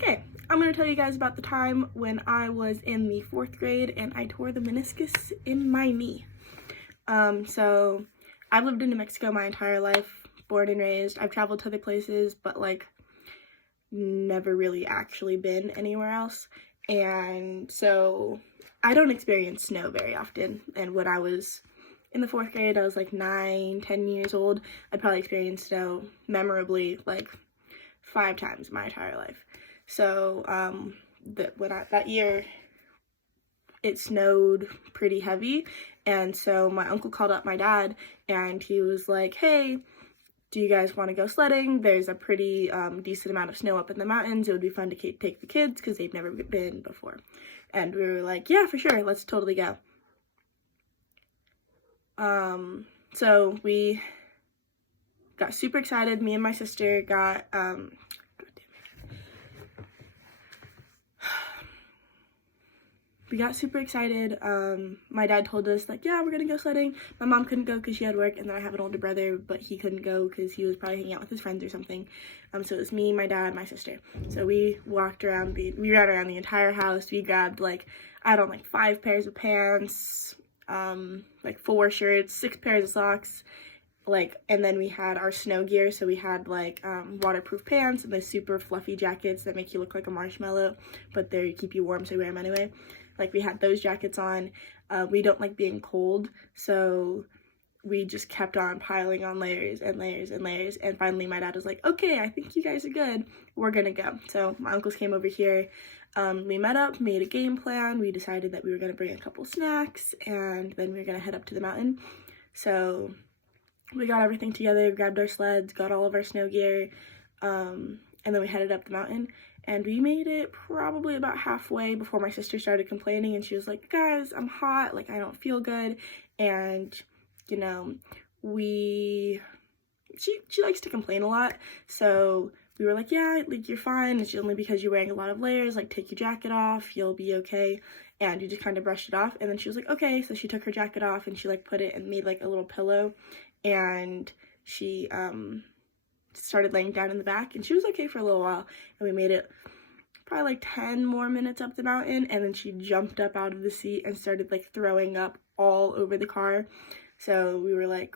Okay, I'm going to tell you guys about the time when I was in the 4th grade and I tore the meniscus in my knee. So I've lived in New Mexico my entire life, born and raised. I've traveled to other places, but like never really actually been anywhere else. And so I don't experience snow very often. And when I was in the 4th grade, I was like 9, 10 years old. I probably experienced snow memorably like 5 times my entire life. So that year it snowed pretty heavy, and so my uncle called up my dad and he was like, hey, do you guys want to go sledding? There's a pretty decent amount of snow up in the mountains. It would be fun to take the kids because they've never been before. And we were like, yeah, for sure, let's totally go. So we got super excited. Me and my sister got super excited. My dad told us, like, yeah, we're gonna go sledding. My mom couldn't go because she had work, and then I have an older brother, but he couldn't go because he was probably hanging out with his friends or something. So it was me, my dad, my sister. So we walked around, we ran around the entire house. We grabbed, like, I don't know, like 5 pairs of pants, like 4 shirts, 6 pairs of socks, like, and then we had our snow gear. So we had like waterproof pants and the super fluffy jackets that make you look like a marshmallow, but they keep you warm, so you wear them anyway. Like, we had those jackets on. We don't like being cold, so we just kept on piling on layers and layers and layers, and finally my dad was like, okay, I think you guys are good, we're gonna go. So my uncles came over here. We met up, made a game plan. We decided that we were gonna bring a couple snacks, and then we were gonna head up to the mountain. So we got everything together, grabbed our sleds, got all of our snow gear, and then we headed up the mountain. And we made it probably about halfway before my sister started complaining, and she was like, guys, I'm hot, like, I don't feel good. And, you know, she likes to complain a lot, so we were like, yeah, like, you're fine, it's only because you're wearing a lot of layers, like, take your jacket off, you'll be okay. And you just kind of brushed it off, and then she was like, okay. So she took her jacket off and she like put it and made like a little pillow, and she started laying down in the back, and she was okay for a little while. And we made it probably like 10 more minutes up the mountain, and then she jumped up out of the seat and started like throwing up all over the car. So we were like,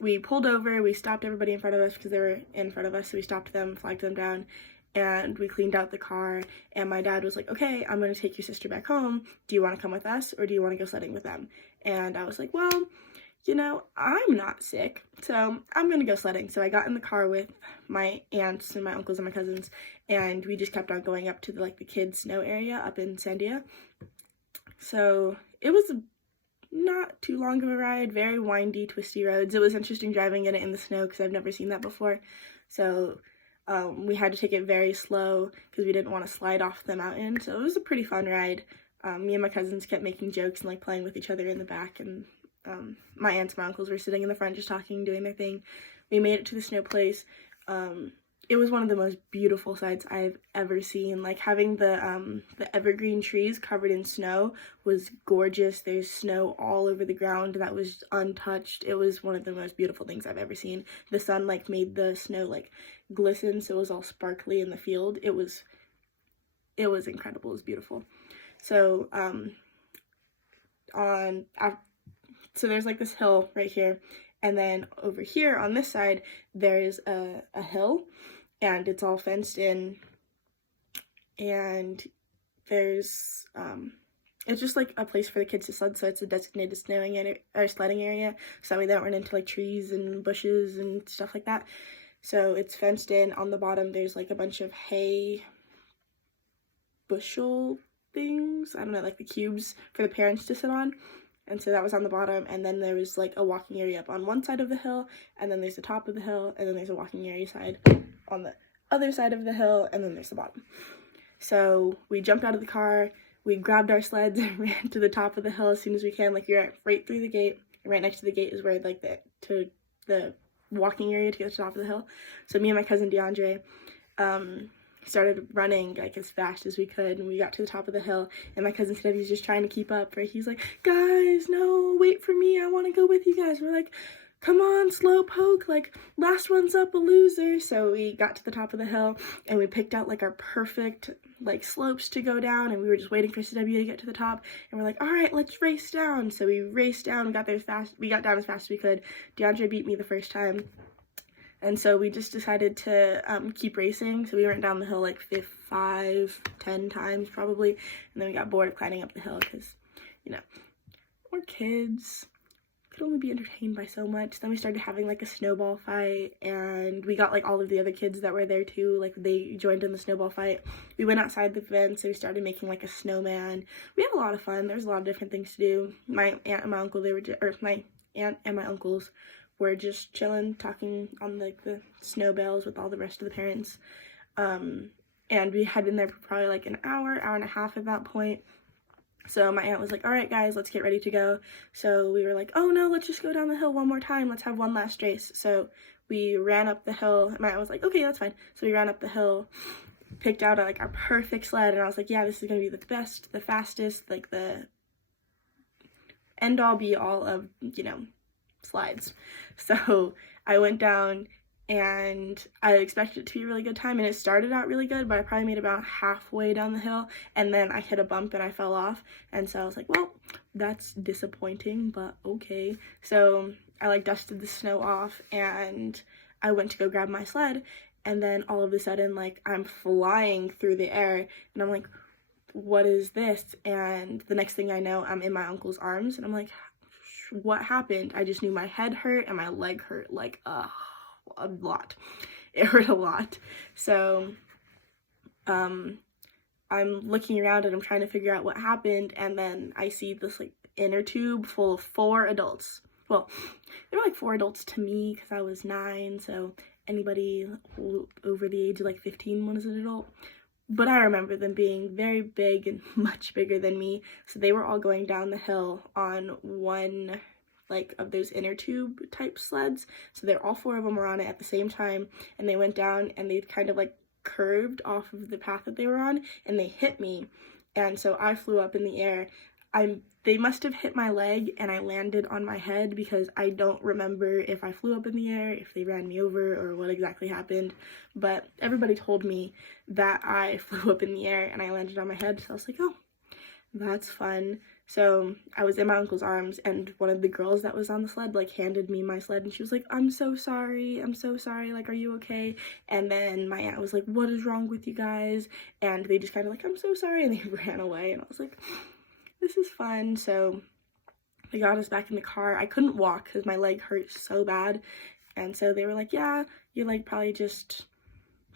we pulled over, we stopped everybody in front of us because they were in front of us, so we stopped them, flagged them down, and we cleaned out the car. And my dad was like, okay, I'm gonna take your sister back home. Do you want to come with us, or do you want to go sledding with them? And I was like, well, you know, I'm not sick, so I'm gonna go sledding. So I got in the car with my aunts and my uncles and my cousins, and we just kept on going up to the kids' snow area up in Sandia. So it was not too long of a ride, very windy, twisty roads. It was interesting driving in it in the snow because I've never seen that before. So we had to take it very slow because we didn't want to slide off the mountain. So it was a pretty fun ride. Me and my cousins kept making jokes and like playing with each other in the back, and my aunts and my uncles were sitting in the front just talking, doing their thing. We made it to the snow place. It was one of the most beautiful sights I've ever seen. Like, having the evergreen trees covered in snow was gorgeous. There's snow all over the ground that was untouched. It was one of the most beautiful things I've ever seen. The sun like made the snow like glisten, so it was all sparkly in the field. It was incredible. It was beautiful. So so there's like this hill right here, and then over here on this side there's a hill, and it's all fenced in, and there's it's just like a place for the kids to sled. So it's a designated sledding area, so that way they don't run into like trees and bushes and stuff like that. So it's fenced in. On the bottom there's like a bunch of hay bushel things, I don't know, like the cubes for the parents to sit on. And so that was on the bottom, and then there was like a walking area up on one side of the hill, and then there's the top of the hill, and then there's a walking area side on the other side of the hill, and then there's the bottom. So we jumped out of the car, we grabbed our sleds and ran to the top of the hill as soon as we can. Like, you're right through the gate. Right next to the gate is where like the walking area to get to the top of the hill. So me and my cousin DeAndre started running like as fast as we could, and we got to the top of the hill, and my cousin Stevie's just trying to keep up, right? He's like, guys, no, wait for me, I want to go with you guys. We're like, come on, slowpoke, like, last one's up a loser. So we got to the top of the hill and we picked out like our perfect like slopes to go down, and we were just waiting for CW to get to the top, and we're like, all right, let's race down. So we raced down, we got down as fast as we could. DeAndre beat me the first time, and so we just decided to keep racing. So we went down the hill like 5-10 times probably, and then we got bored of climbing up the hill because, you know, we're kids, could only be entertained by so much. Then we started having like a snowball fight, and we got like all of the other kids that were there too, like they joined in the snowball fight. We went outside the fence, so we started making like a snowman. We had a lot of fun. There's a lot of different things to do. My aunt and my uncle, my aunt and my uncles were just chilling, talking on like the snow bales with all the rest of the parents. And we had been there for probably like an hour and a half at that point. So my aunt was like, all right, guys, let's get ready to go. So we were like, oh no, let's just go down the hill one more time. Let's have one last race. So we ran up the hill. My aunt was like, okay, that's fine. So we ran up the hill, picked out like our perfect sled. And I was like, yeah, this is going to be the best, the fastest, like the end all be all of, you know, slides. So I went down, and I expected it to be a really good time, and it started out really good, but I probably made about halfway down the hill, and then I hit a bump and I fell off, and so I was like, well, that's disappointing, but okay. So I like dusted the snow off, and I went to go grab my sled, and then all of a sudden, like, I'm flying through the air, and I'm like, what is this? And the next thing I know, I'm in my uncle's arms, and I'm like, what happened? I just knew my head hurt and my leg hurt, like, a lot. It hurt a lot. So I'm looking around and I'm trying to figure out what happened, and then I see this like inner tube full of 4 adults. Well, there were like 4 adults to me because I was 9, so anybody over the age of like 15 was an adult. But I remember them being very big and much bigger than me, so they were all going down the hill on one like of those inner tube type sleds. So they're all 4 of them were on it at the same time, and they went down and they kind of like curved off of the path that they were on, and they hit me, and so I flew up in the air. They must have hit my leg and I landed on my head, because I don't remember if I flew up in the air, if they ran me over, or what exactly happened, but everybody told me that I flew up in the air and I landed on my head. So I was like, oh, that's fun. So I was in my uncle's arms, and one of the girls that was on the sled like handed me my sled, and she was like, I'm so sorry, like, are you okay? And then my aunt was like, what is wrong with you guys? And they just kind of like, I'm so sorry, and they ran away, and I was like, this is fun. So they got us back in the car. I couldn't walk because my leg hurt so bad, and so they were like, yeah, you like probably just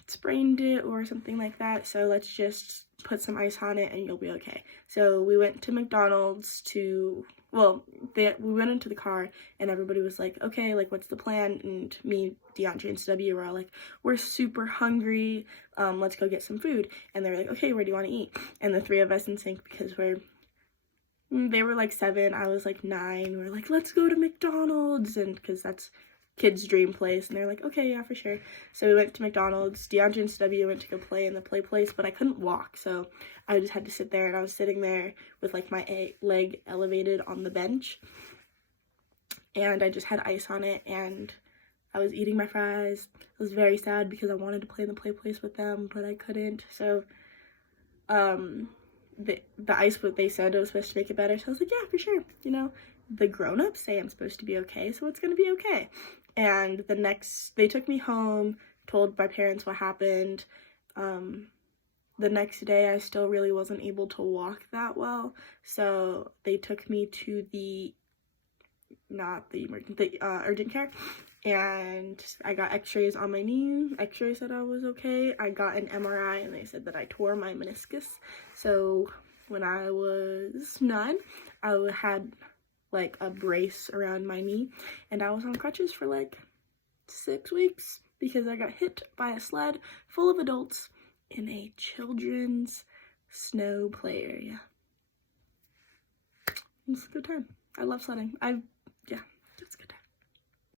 sprained it or something like that, so let's just put some ice on it and you'll be okay. So we went to McDonald's we went into the car, and everybody was like, okay, like, what's the plan? And me, DeAndre, and CW were all like, we're super hungry, let's go get some food. And they were like, okay, where do you want to eat? And the 3 of us in sync, because they were like 7, I was like 9, we were like, let's go to McDonald's, and because that's kids' dream place. And they're like, okay, yeah, for sure. So we went to McDonald's. DeAndre and CW went to go play in the play place, but I couldn't walk, so I just had to sit there, and I was sitting there with like my leg elevated on the bench, and I just had ice on it, and I was eating my fries. I was very sad because I wanted to play in the play place with them, but I couldn't. So the ice, what they said, it was supposed to make it better, so I was like, yeah, for sure, you know, the grown-ups say I'm supposed to be okay, so it's gonna be okay. And they took me home, told my parents what happened. The next day I still really wasn't able to walk that well, so they took me to the urgent care, and I got x-rays on my knee. X-ray said I was okay. I got an MRI, and they said that I tore my meniscus. So when I was 9, I had like a brace around my knee, and I was on crutches for like 6 weeks because I got hit by a sled full of adults in a children's snow play area. It was a good time. I love sledding. Yeah.